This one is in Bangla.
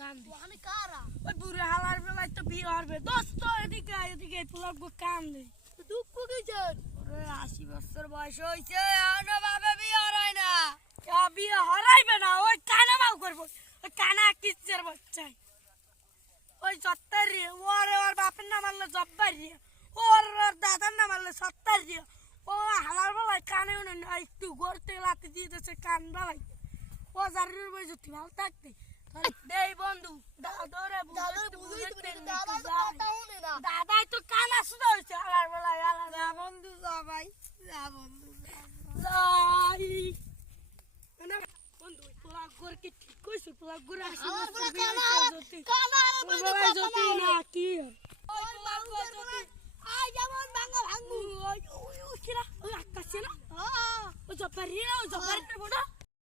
কান দি আমি কারা ওই বুড়ো হালার বেলায় তো বিয়ে হবে দোস্ত এদিকে পোলার গো কান দি দুঃখ কি জান ওরে 80 বছর বয়স হইছে এখনো বাবা বিয়ে হয় না বিয়ে হরাইবে না ওই কানা বাউ করবো ওই কানা কিচ্ছের বাচ্চাই ওই সত্তর ওর বাপের নাম আনলে জব্বার ওর দাদার নাম আনলে 70 ও হালার বেলায় কানে একটু গড়তে লাতি দিয়ে দিচ্ছে কান বেলায় ও জারির বই যদি ভালো থাকতে দেই বন্ধু দাদরে দাদাই তো কানা শুধু হয়েছে হালার বেলায় যা বন্ধু যা ভাই যা বন্ধু যাই বন্ধু পোলা গোর কি ঠিক কইছিস পোলা গোর আসি যদি না কি ওই পোলা গোর যদি আই যেমন ভাঙা ভাঙু ওই কিরা ওই আকাশে না ও জব্বারি না ও জব্বারি বড়